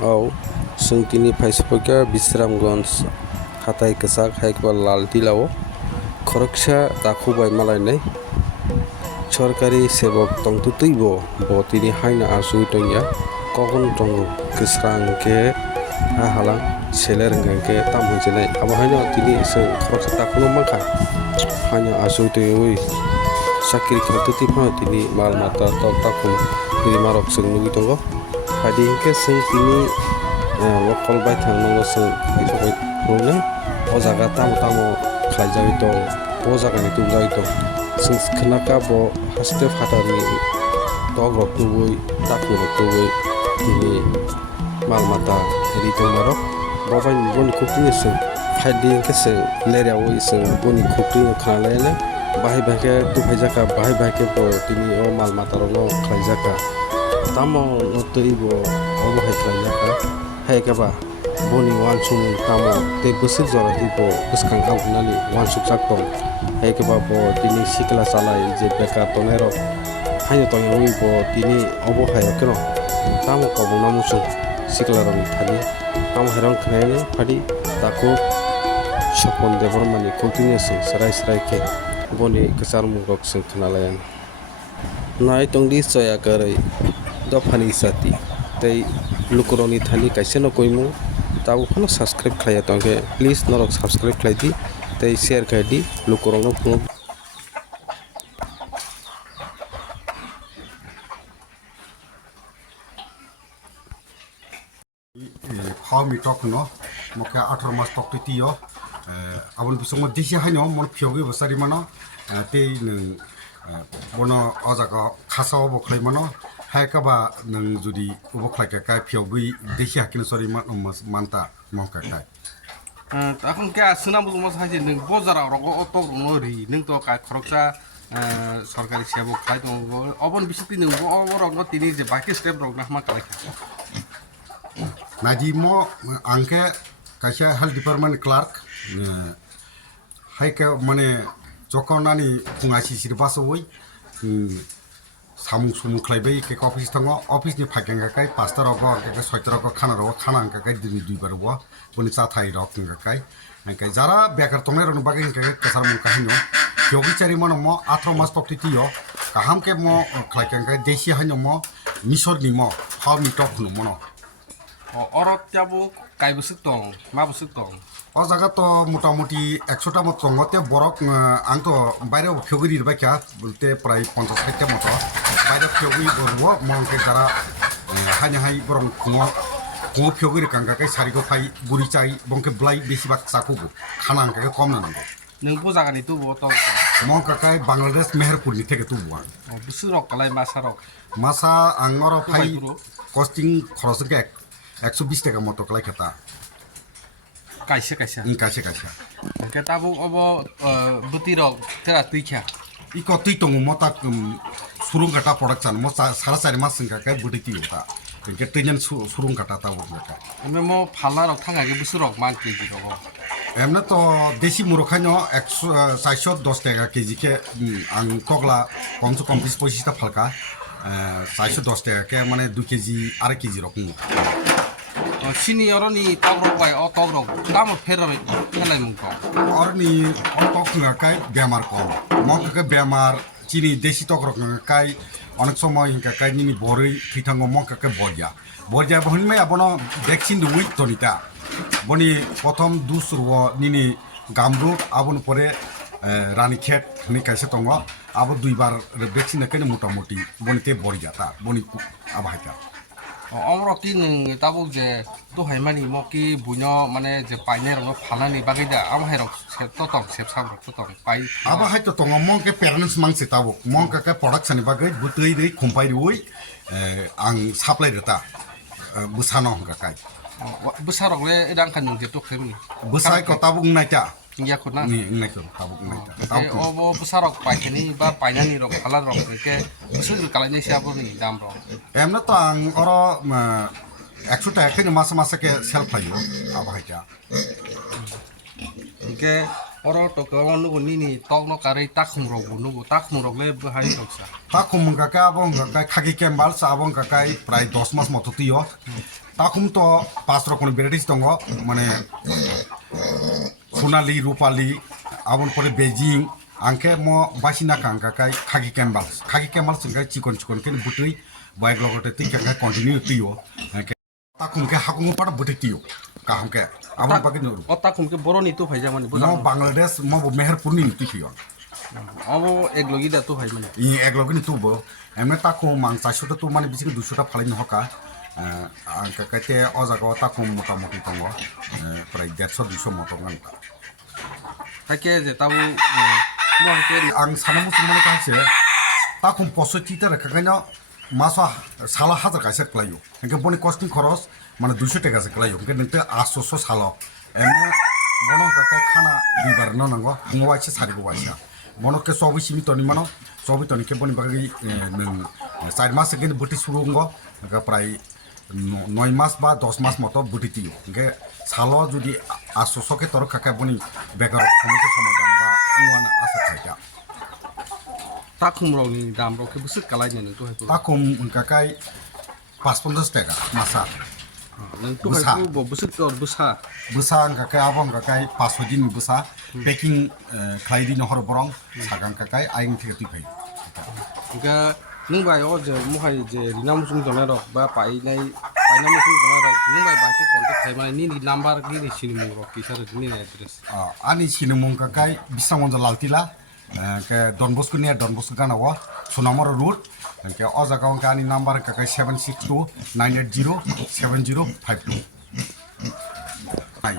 औ जोंनि फाइसपका बिश्रामगंज हाथाय कसाक हायकबा लाल तिलाव खरकसा दाखुबाय मालायनाय सरकारि सेबक तंतुतैबो बतिनि हायना आसुइ तंया कगन तंगो गोस्रांके हालां सेलेरंगके तामहैजेनाय आबहायनो तिनि जों खरकसा दाखुनो माखा हायना आसुइ तंयै Chakri khalaitwtwi phano tini mal mata Tok Takhum tini marok sung nugi tongo hadi hingke sung tini lokol bai thangnango sung isokai phunai o jaga tamo khlaijagoi tong o jaga ni tubjagoi tong sung khnaka bo haste phatani tok rok tubui takhum rok tubui tini mal mata ri tongmarok bobai boni khukni sung hadi hingke sung leriawoi sung boni khukni khanalaina bahai bahke tufaijaka bahai bahke bo tini o mal matarono khlaijaka tamo notoi bo obo hai khlaijaka haikaba boni wansung tamo te busir jora tipo buskang algnani wansuk chaktong haikaba bo tini sikla salai je bekar tonero haino tongyoi bo tini obo hai keno tamo kobo namusung sikla roni thani tamo herong khnani phadi tako sopon devormani khutini sing sarai ke boni kesar mugok sing khnalayan nai tongdi soya karai dofani sati tei lukuroni thani kaiseno koimu tabu phano subscribe khlaya tongke please norok subscribe khlaidi tei share khaidi lukurongno phunu How me talk no, moka 18 mas talk to tiyo. Abon bisong mo disi hanyo mon pyogi basari mano. Te nung bono ozaka khasa obo klay mano. Hai kaba nung judi obo klay kai pyogi disi hakin sorry manta moka kai. এখন কে সুনাম বুঝ হাসি নং বজারাव রগ অত নরি নং তো কা খরকসা সরকারি সেবক খাই তো অবন বিসতি নং অবরগ তিনি যে বাকি স্টেপ রগ না মা কালেখা Naji mo angke kaisa health department clerk hai ke mane jokon ani pungasi sirbasa oi samung sumung khlaibai ke office thango office ni phakeng kai pastor rok ke soitor rok khana rok khana angka kai dini dui bar bo boni cha thai rok kai kai jara bekar tongnai ron bagin ke kasar mung kahino yogi chari mono mo 18 mas tok titiyo kaham ke mo khlaikeng kai desi hanyo mo misor ni mo how mi tok no mono অরত যাবো কাই বসে তং মা বসে তং o jaga to motamoti 100 ta mot tongote borok ang to baire phogiri baikya bolte prai 50 60 ta moto baire phogiri borbo monke jara hani hai borong kumo phogiri kanga kai sari ko phai buri chai bonke blai besi bak sakubu khana angka ke kom na nango নং বো জাগানি তো বো তং monka kai bangladesh meherpur ni theke tu buan বসে rock কালাই মাসা rock masa angoro phai costing khoros ke 120 টাকা মতো কলাই খেতা কাইসে কাইসা কাছে কে তাবো অব বুতি রক তেরা তুইখা ই কতই তো মতা সুরুং কাটা প্রোডাকশন মো সারা চারি মাস সিংকা কাই বুটিতি ওটা কে টেনন সুরুং কাটা তা ওটা আমি মো ফালা রক থাঙ্গাকে বসে রক মান কেজি রক এমনে তো দেশি মুরখানো 410 টাকা কেজি কে আং তগলা কমসে কম 20-25 টা ফালকা 410 টাকা কে মানে 2 কেজি আর কেজি রকম সিনি অরনি তাবরক বাই অ তগরক দাম ফেরাবে খেলাই মুখ অরনি অটক কাই বেমার কম মকে বেমার চিনি দেশি তগরক কাই অনেক সময় হিংকা কাই নিনি বরই থিথাঙ্গ মকে বরিয়া বহনমে আবনো ভ্যাকসিন দুই তনিতা বনি প্রথম দুসরো নিনি গামরু আবন পরে রানীক্ষেত নি কাইসে তঙ্গ আবো দুইবার ভ্যাকসিন কেন মোটামুটি বনিতে বরিয়া তা বনি আবাহাইতা অমর কি তাবো যে তো হাইমানি মকি বুইন মানে যে পাইনে রং ফালানি বাগৈ দা আমহাই রং ততং সেবসাম ততং পাই আবাহাই তো তঙ্গ মকে প্যারেন্টস মাংসে তাবো মকে প্রোডাকশন বাগৈ বুতৈ दै খুমপাই রুই আং সাপ্লাই রতা বুসানো হংকাকাই বুসারকলে এদাং খানুং যে তো খেমনি বুসাই ko tabuk naita ইয়া খনা ni naito tabuk naita অব বুসারক পাইখনি বা পাইনানি রক ফালা রক কে বুসুর কালাইনি সাবনি দাম rock emna to ang oro 100 টাকা ke masa ke sell playo abahaita K or তো কে অনু নিনি তক ন কারে তাখুম রক নু তাখুম রক লে বহাই রকসা ta khumung ka ka abong ka khagi ke mal sa abong ka kai prai 10 mas moto tiyo takum to 5 রকম varieties দङ মানে সোনালি রূপালি আবন পরে বেজিং আংকে ম বাসিনা কাংকাকাই খাগি কেম্বাল সিংকাই চিকন চিকন কেন বুটুই বাইক লগতে তিকাকাই কন্টিনিউ তুইও takumke hakung par buti tiyo kahamke abon bagi nuru ও তাকুমকে বড় নিতো ভাই মানে mo bangladesh mo meherpur ni tiyo অবো এক লগি দা তো ভাই মানে i eglogi ni tubo emne takum mang chaisota tu mane bisiki 200 ta phalai hoka angka kaite ojago takum motamoti tongo prai 150 200 moto nganta থাকে যে তাবো mo ke ang sana musu mane kaise takum posoti ta rakagaino maso sala hajar kaise klayo engke boni costing khoros মানে 200 টাকা আছে klayo engke ninte 800 salo emne bono ka khana bibar no nango ngwaise sarigo waisa bono ke sobi simi toni mano sobi toni ke boni bagi 4 মাস থেকে বুটি শুরুঙ্গো প্রায় 9 মাস বা 10 মাস মতো বুটি দিও engke salo যদি 800 কে তর কাকা বনি বেকার সমস্যা সমাধান বা উন্নয়ন আশা থাকা তাকুম রংনি দাম রকে বুসুক কালাই নে তো হাইতো takum kakai 550 টাকা মাসা nang to haইতো bo busuk tor busa busa kakai abang kakai 500 din busa packing khlai din hor borong sagang kakai aing thike tui phai ga nung bai o je mo hai je rina musung jona rok ba paina musung jona rok nung bai ba ke contact thai mai ni number ni sini mo rok kisar ni address ani sinumung kakai bisangonja laltila ke Don Bosco near Don Bosco ganawa Sonamor route ke oza kawan ani number kakai 762 980 7052 ai